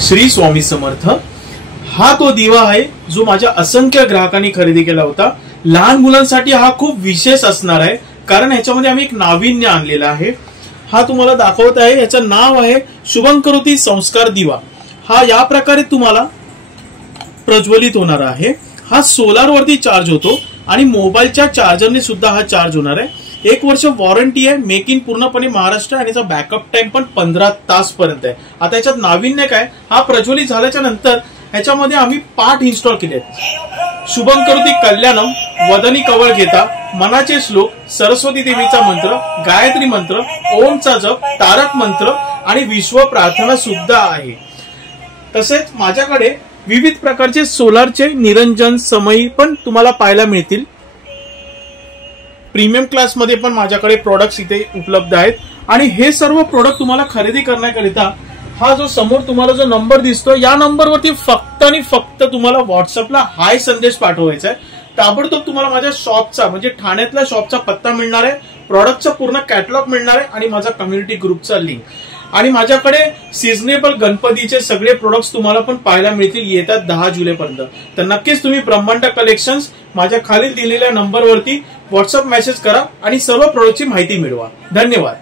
श्री स्वामी समर्थ। हा तो दिवा आहे जो माझ्या असंख्य ग्राहकांनी खरेदी केला होता। लहान मुलांसाठी हा खूप विशेष असणार आहे, कारण ह्याच्यामध्ये आम्ही एक नाविन्य आणलेला आहे। हा तुम्हाला दाखवत आहे, याचं नाव आहे शुभंकरोती संस्कार दिवा। हा या प्रकारे तुम्हाला प्रज्वलित होणार आहे। हा सोलार वरती चार्ज होतो आणि मोबाईलच्या चार्जरने सुद्धा हा चार्ज होणार आहे। 1 वर्ष वॉरंटी आहे, मेक इन पूर्णपणे महाराष्ट्र आणि याचा बॅकअप टाइम पण 15 तास पर्यंत आहे। आता याच्यात नाविन्य काय, हा प्रज्वलित झाल्याच्या नंतर ह्याच्यामध्ये आम्ही पाठ इन्स्टॉल केले आहेत। शुभंकरोती कल्याणम, वदनी कवळ घेता, मनाचे श्लोक, सरस्वती देवीचा मंत्र, गायत्री मंत्र, ओमचा जप, तारक मंत्र आणि विश्व प्रार्थना सुद्धा आहे। तसेच माझ्याकडे विविध प्रकारचे सोलारचे निरंजन समयी पण तुम्हाला पाहायला मिळतील। प्रीमियम क्लास मध्ये पण माझ्याकडे प्रोडक्ट्स इथे उपलब्ध आहेत आणि हे सर्व प्रोडक्ट तुम्हाला खरेदी करण्याकरिता हा जो समोर तुम्हाला जो नंबर दिसतो, या नंबरवरती फक्त आणि फक्त तुम्हाला व्हॉट्सअपला हाय संदेश पाठवायचा आहे। ताबडतोब तुम्हाला माझ्या शॉपचा म्हणजे ठाण्यातल्या शॉपचा पत्ता मिळणार आहे, प्रॉडक्टचा पूर्ण कॅटलॉग मिळणार आहे आणि माझा कम्युनिटी ग्रुपचा लिंक। आणि माझ्याकडे सीझनेबल गणपतीचे सगळे प्रोडक्ट्स तुम्हाला पण पाहायला मिळतील येतात 10 जुलैपर्यंत। तर नक्कीच तुम्ही ब्रह्मांड कलेक्शन्स माझ्या खाली दिलेल्या नंबरवरती व्हॉट्सअप मेसेज करा आणि सर्व प्रोडक्टची माहिती मिळवा। धन्यवाद।